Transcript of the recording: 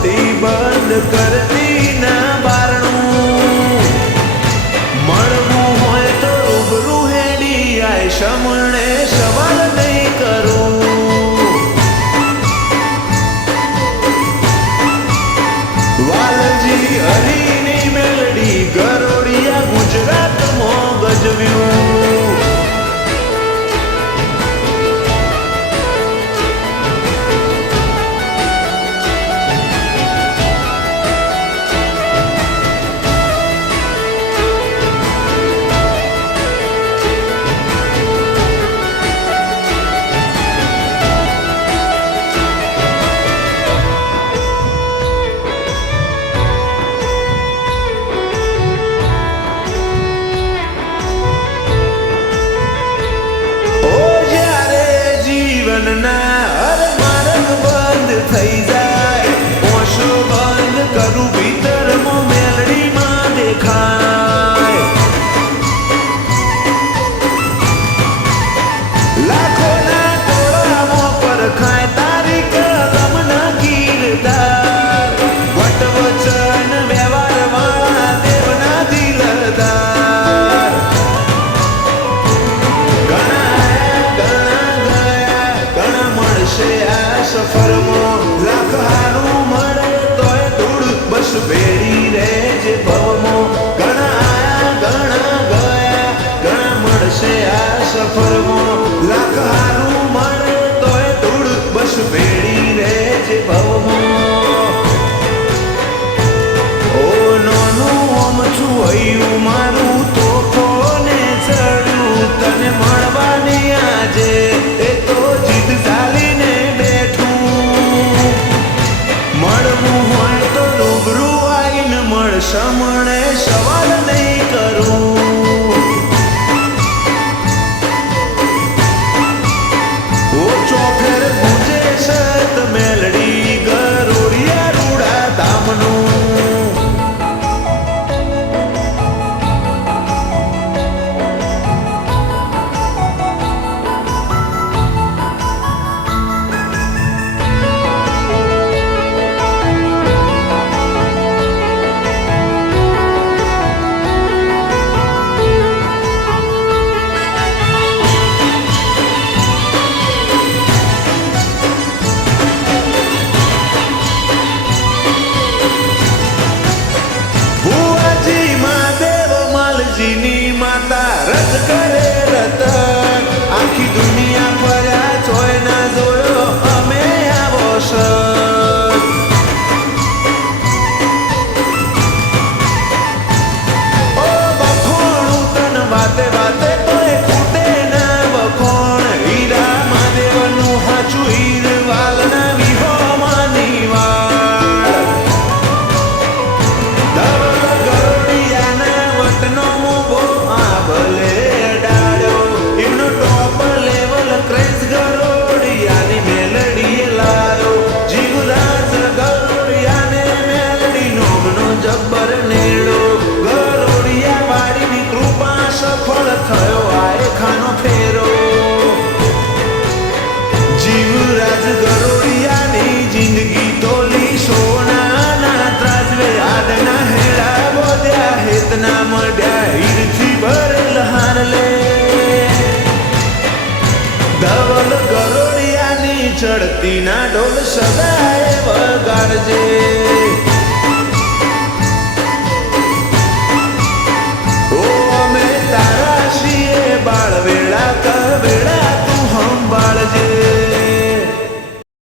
ગોધી બંધ કરતી ના બારણું મળવું હોય તો રૂબરૂ હેડી આય શમણે સવાલ નહીં કરું વાલજી હરીની મેલડી ગરોડિયા ગુજરાતમાં ગજવ્યું સફરમાં લાખ હારું મળે તોય ધૂળ બસ ભેડી રહેજે ભવમાં ઘણા આયા ઘણા ગયા ઘણા મળશે આ સફરમાં લાખ હારું મળે તોય ધૂળ બસ ભેડી રહેજે ભવમાં ઓ નોનું ઓમ છું હૈયું મારું તો કોને ચડ્યું તને મળવાની આજે એ તો જીદ ચાલીને મળવું હોય તો રૂબરૂ આઈને મળશમણે સવાલ નહીં કરું ઓ ચોફેર પૂજે સત મેલડી ગરોડિયા રૂડા ધામનું માતા રદ કરે રતન આખી દુનિયા ફર્યા જોઈ ના જોયો અમે આવો સર ઓ બખોણું તન વાતે વાતે તોય ખૂટે ના બખોણ હીરા મહાદેવનું હાચું હીર વાલના વિહો માની વાળ ધવલ ગરોડિયાના વટનો ભલે ડાળ્યો એમનો ટોપ લેવલ ક્રેઝ ગરોડિયાની મેલડીએ લાયો જીવરાજ ગરોડિયાને મેલડી નોમનો જબ્બર નેડો ગરોડિયા વાડીની કૃપા સફળ થયો આય ખાનો ફેરો જીવરાજ ગરોડિયાની જિંદગી તોલી સોનાના ત્રાજવે આડના હેડા બોધ્યા હેતના મળ્યા હીરથી ભરેલ હારલે ધવલ ગરોડિયાની ચડતી ના ઢોલ સદાય વગા